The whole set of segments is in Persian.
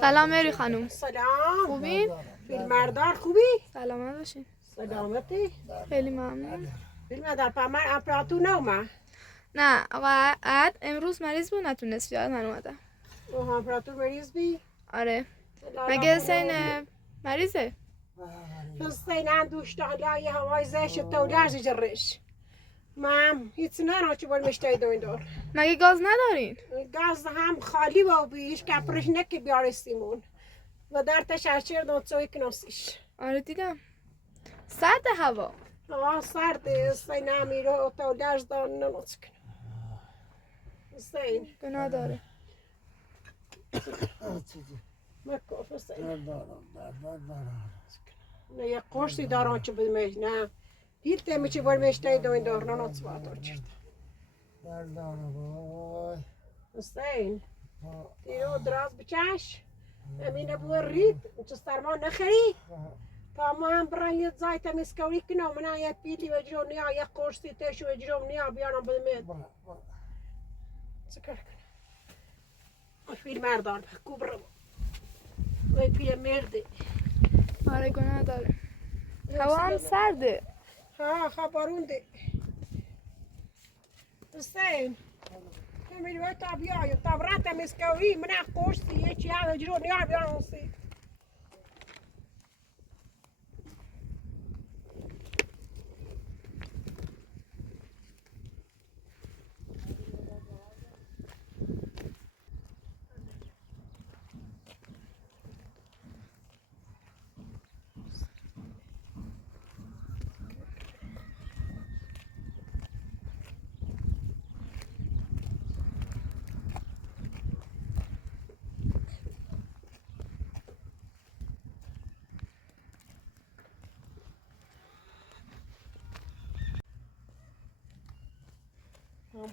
سلام مهری خانم. سلام. خوبین؟ فیلمبردار خوبی؟ سلامت باشین. سلامتی؟ خیلی ممنون. فیلمبردار پامر اپراتور نومه؟ نه آقا عد امروز مریض بود نتونست بیاد من اومدم. اوه اپراتور مریض بی؟ آره. مگه حسین مریضه؟ حسین اندوش دالای هوای زش تولرز جرش. مام هیچ نه چی بول مشتای دوین دور. مگه گاز ندارین؟ گاز هم خالی و بیش کپرش نکی بیارستیمون. و در تشرشر دوتسوی کناسیش. آره دیدم. سرد هوا. سرده حسین امیرو تولرز دان ننوچ کنم. حسین گناه داره. مکوف حسین. نه یه قرصی دارن چه بدمش نه. هیچ میچی بول مشتای دوین دور ننوچ واتور چرد. حسین دیرو دراز بچش. امینه بور رید چه سرمان نخری. تا ما هم برای زای تمیسکوری کنم من یه پیلی و جرم نیا یه قرصی تشو و جرم نیا بیارم بدمید. چکار کنم؟ فیلم مردان کوبرم. وی پیل مرده. آره گناه داره. هوا هم سرده. خبرونده. حسین میری وقت تا بیای تا برات تمیسکوری من قرصی یه چی هم جرم نیا بیارم سی.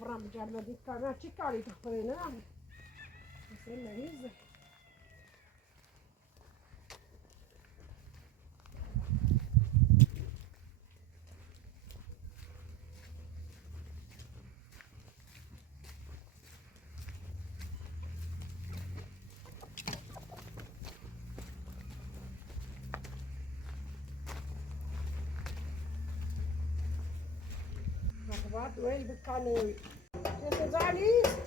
برام جلو دیکار چی کاری تو خودی نه؟ حسین مریضه. بعد وی بکنی چه زنیست؟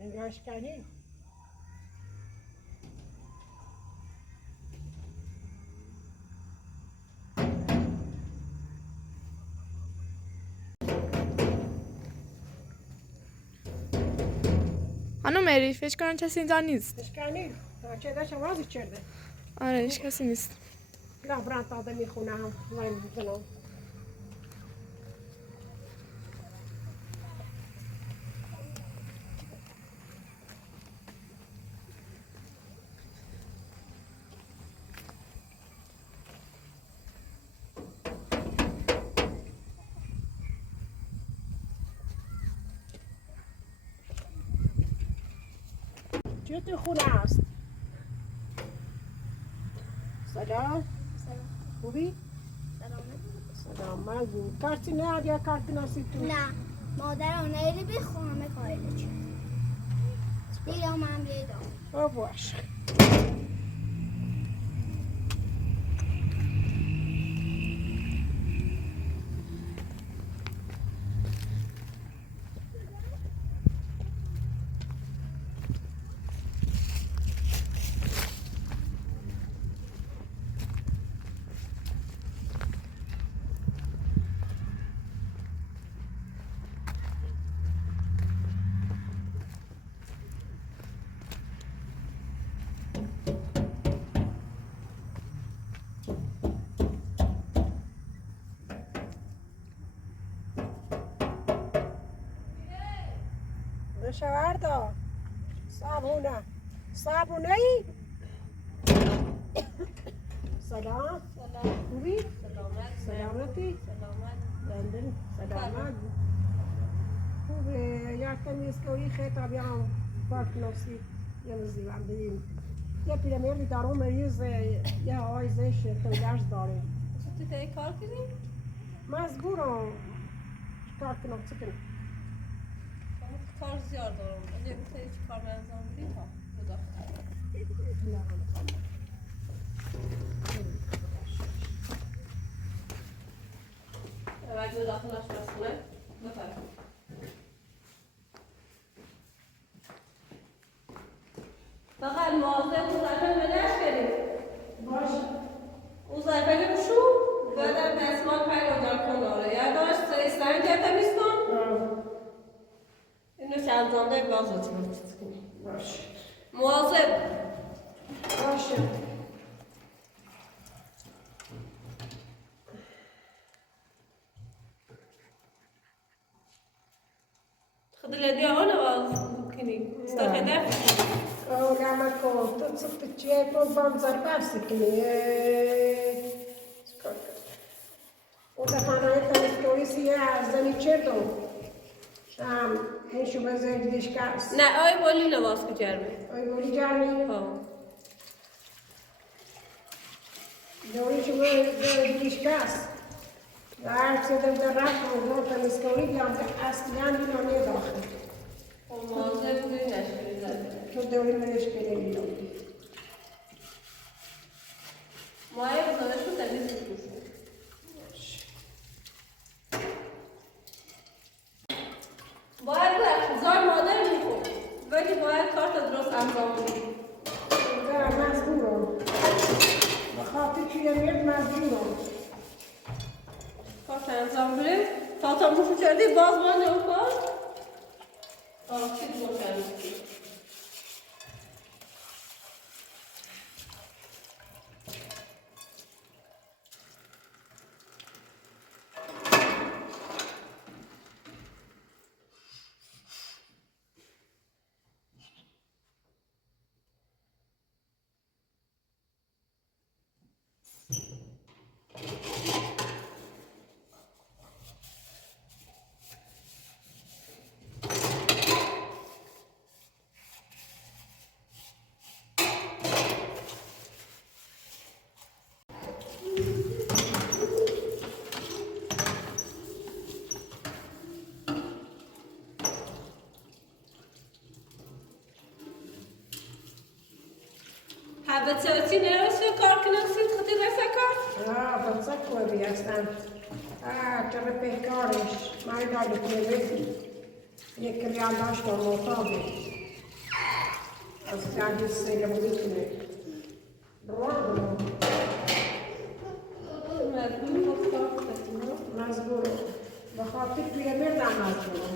اینجاش کنی؟ خانم مهری فکر کنم کسی اینجا نیست. اشکانی چه داشت وازی چرده؟ آره هیچ کسی نیست. لا بران تاده میخونم وای میکنم. چه تو خونه است؟ سلام. خوبی؟ سلام بود. کارتی نه یا کارتی نسی تو؟ نه مادر اونایی بخون همه کایده چه بیرام هم بیدام باش. شوردا صابونه ای؟ سلام. خوبی؟ سلامتی؟ سلامت. سلامت. خوبه یا تمیز کوری خیلی بیام پارک نوسی یه نزدیوم بریم یه پیرمیردی دارو مریض یه آقای زش تویدرز داره تو تایی کار کنی؟ مزبورم کار کنم چه کنم کار زیاد دارم اگه بخوایی چی کار انجام بدی ها مداخل اگه مداخل آشپزخونه بفرم فقط مواظب اون ظرفه بلش کنیم باشه اون ظرفه بشو بعدم دستمال پای روزم کن داره یادداشت استرین جتا میستم اینو که انجام ده باز رو چیز کنیم باشه مواظب باشه خد الذي أنا كني استخدمت Ora con tutto il cielo van zarbarsi che Oda fanayta istorisi az zani çerdo. Şam heşu bezej dişkas. نه آی بولی لباس که جرمه Ay boli jami. ها Dori şu bezej dişkas. Dar sedem der rakmo nota miskori jam aslan dilo ne dakhil. مواظب بودی نشکنی زده Şu dori meneş keleli. مایه بزنشون تمیز بکشون باید زار مادر میخور ولی باید کارت درست انجام بدی Dar mazburum. Bakhatı kilometre mazburum. کارت انجام بدیم تا تموم کردی باز مانده اون کار چی درست کردی حبت سوتی نروسی کار کنم سید خطی رسه کار Bacakla vyastam. Čere pekariš, najdalje kilometri. Je krijan dašla u motobi. A zgradi se je voditne. Bravo. مردم باز کار کنم Mazburo. Bakhatı kilometre mazburo.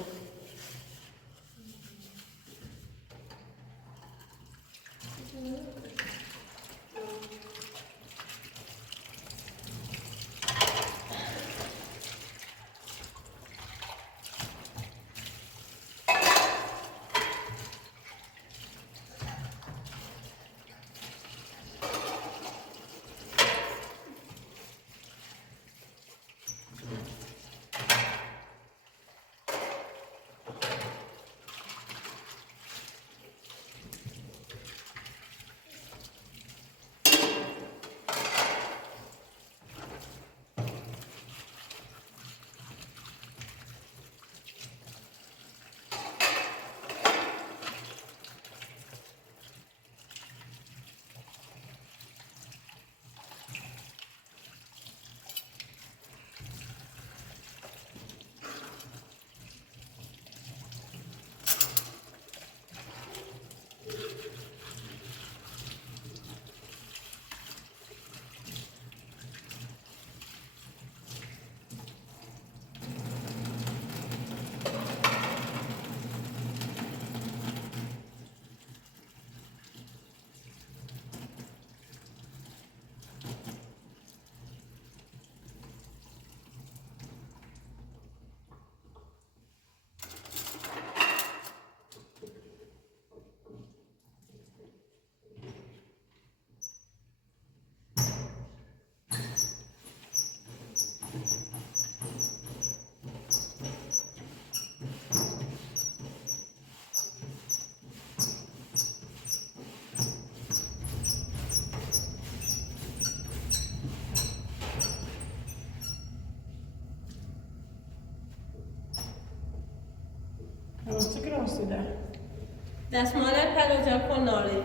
دستمال پلوجا کناره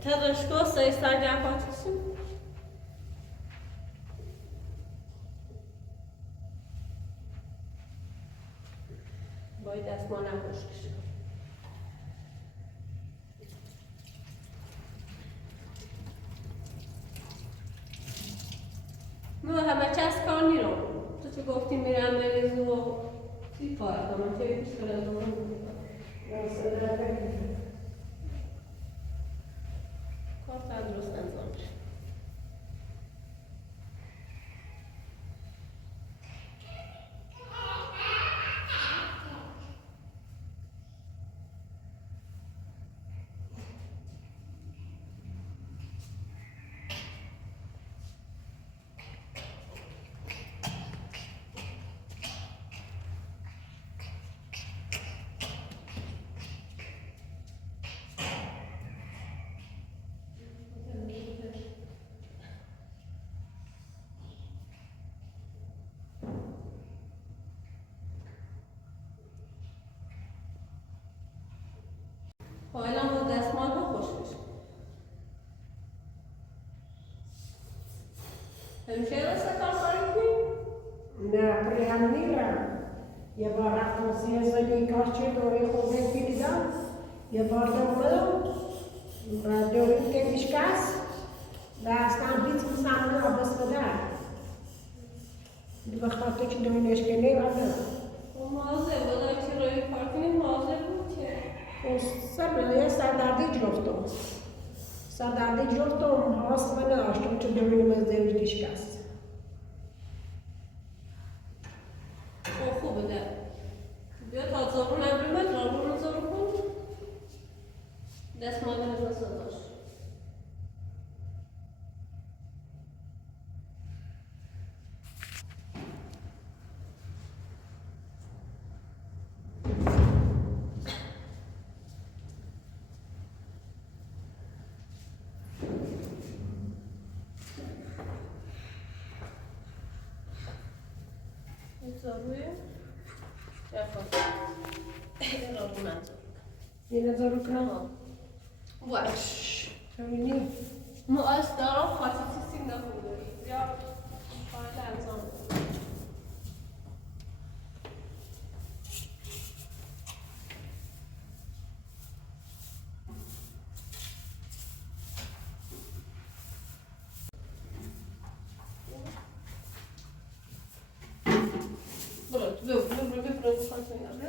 تداشکو سایستان جمعاتیسیم باید دستمالم باشکش من همه چه از کار میرم تو چه گفتی میرم بریزی و چی کار کنم چه بیش کنم دوم کار تندرست انجام میشه حالا با دستمال ها خوش بشه همیشه راست کار کنیم؟ نه پری هم میرم یه بار رفتم سیزدی کارچه دوری خوبه پیدم یه بار دومدم و دوری که میشکست دستم هیچ مسامن عباس بدار دو خاطر که دوی نشکنی بردم مازه بودای چی روی کار کنیم مازه بود که سر سردردی جفتم سردردی جفتم حواس من نداشتم چون دوی نمازده میشکست خوبه ده بیا تا زارون امرومت رابون زارون کن دستمال نمیزن داشت زارویه یا این رابون انزار این نظر کنم باش همینی مؤاس دارم خاطی چیزی نخوده یا باید انزار برو خواهد میگم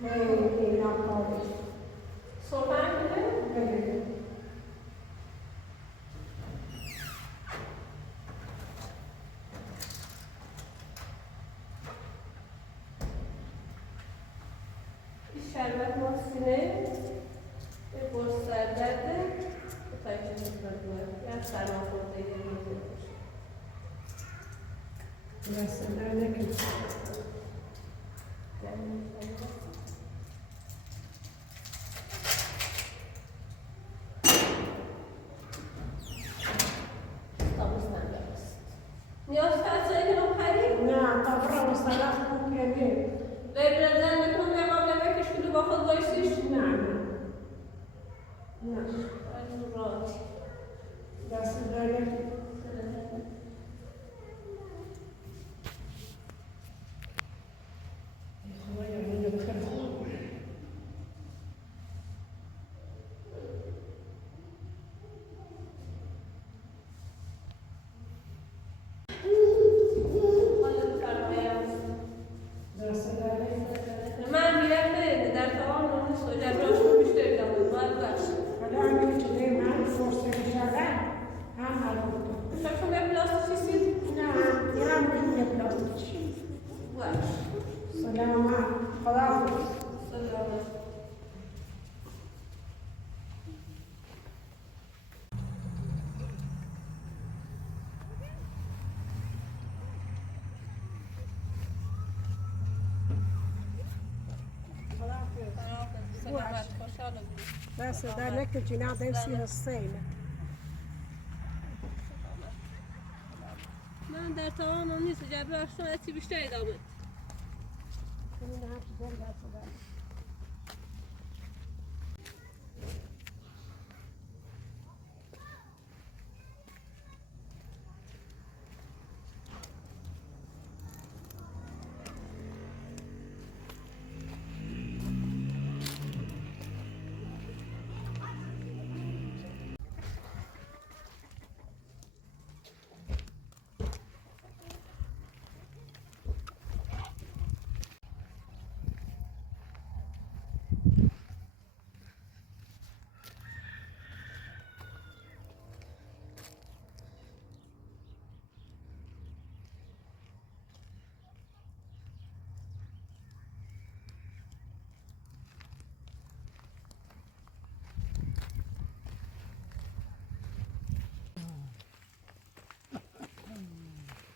خیلی ناکاری. صبح میده؟ شربت ماستینه یه قرص سردرده به تایچه میکنه یه سلام خورده یه روزه باشه مثلا نکن. نیاز فرسایی که رو پری؟ نه طبعا مستلف ممکنه. برزن میکنم یه قابل بکش کلو با خود بایستیش؟ نه نه از راحت دست داره. من میرم برده در تمام اون سوجه براشون بیشتر دامد باید باشه حالا همین که ده من فرصه میشردن هم هر شکم به پلاستیک چیزی؟ نه یه هم بگیم پلاستیک باش سلام خدا حافظ. سلام دست در نکن جناب دمسی حسین. من در تمام اون نیست جبر افشان اتی بیشتر ادامه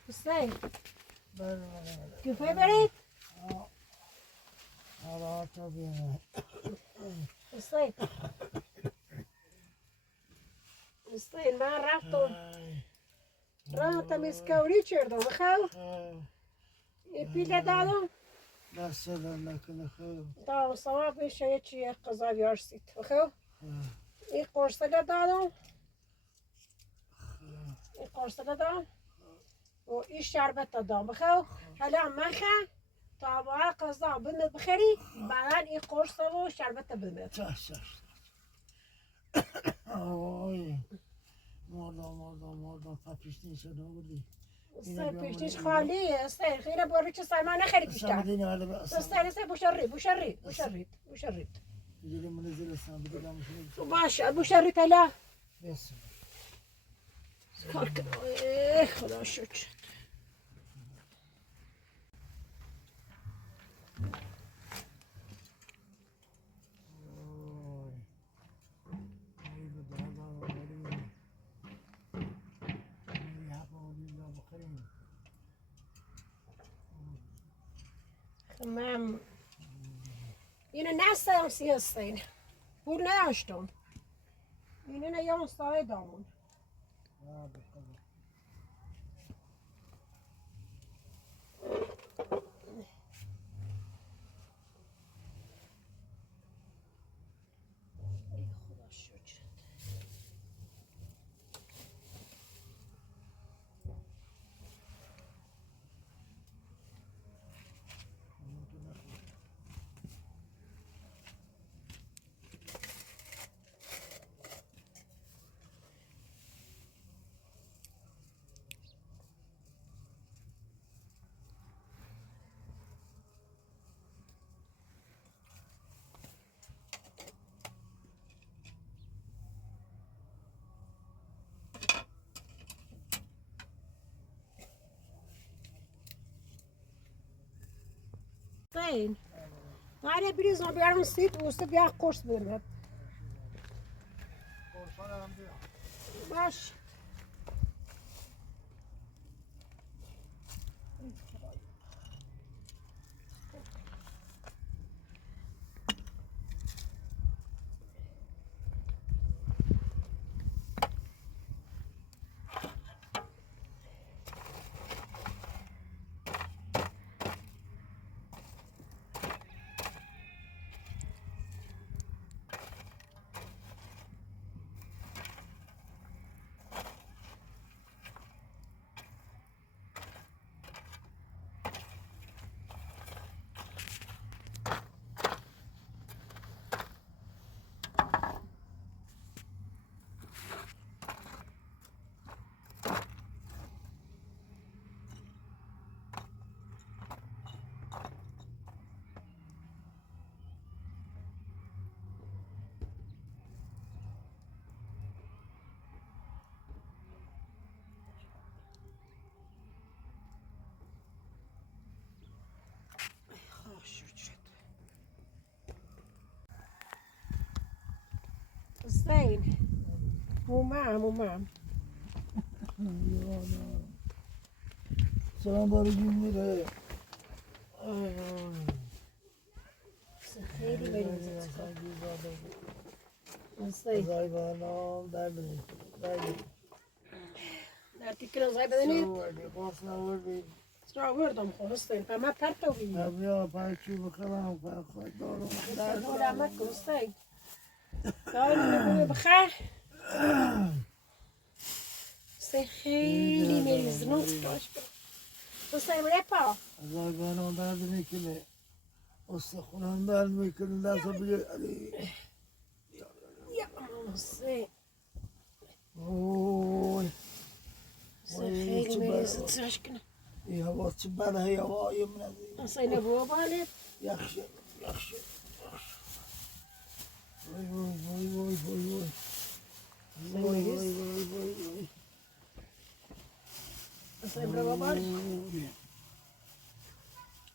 حسین کفایه برید حسین حسین من رفتم اسکوری چردم بخواه پیله دادم دست نکنه خیلی تا ثواب میشه یه چیه قضا بیارسید بخواه این قرصه دادم این قرصه دادم و این شربت دادم بخواه حالا مخه تا باید قضا بمید بخری بعدا این قرصه و شربت بمید چش آی مردم تا پیشنی شده بودی سر پیشنیش خالیه سر خیره برو چه سرمان نخری بیشتر سمدینی حالا به اصلا سر بوشرید دیگه من زیر سمدی دمشون باشه بوشرید تلا بسم کار کنم خدا شکر من اینو نستم سیستین پول نداشتم اینو نیام سایه دامون خدا شکر حسین ماره بریز ما بیارم سیت و بیا قرص برم باش حسین مومم سلام بارگی میره خیلی بریزه حسین زای بانام در بینید در تیکن زای بدنید قاس نوردی چرا آوردم خب حسین فما پرتو بیم بیا پرچی بخرم خواهد دارم در دارم مکن حسین دارم نبوه بخیر حسین خیلی مریض نوت باش حسین رپا زای بانام درد میکنه استخونم درد میکنه دست بگیر علی یا حسین اوی حسین خیلی مریض تراش کنه این هوا چه بده هوایی من حسین نبوه بالت یخشه وای وای وای وای وای وای وای وای وای وای حسین برو بالت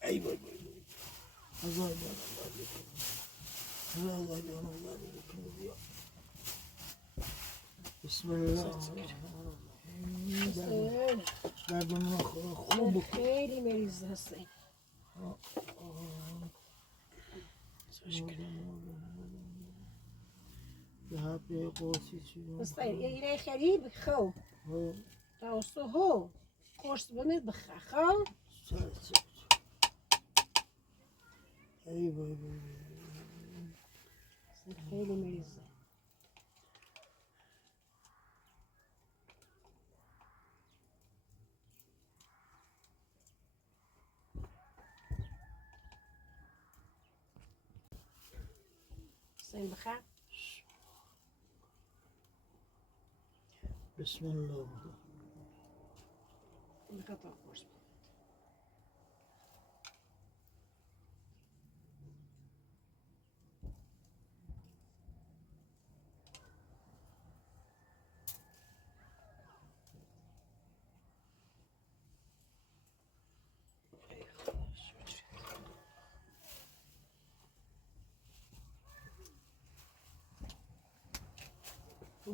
ای وای وای هزار بار بسم الله حسین درد من خوب خیلی مریض حسین به حبه قوسی چی حسین ایره خرید بخو تا هو قرص بمید بخه خو ای وای وای خیلی مریضه حسین بخه بسم الله بخه تا قرص بمید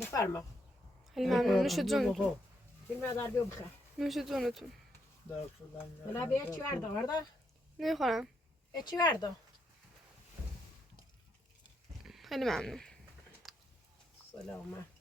بفرما خیلی ممنون. نوش جونتون. فیلم در بیو بخه نوش جونتون. بلا بیا چی ورده ورده نمیخورم. چی ورده خیلی ممنون. سلامت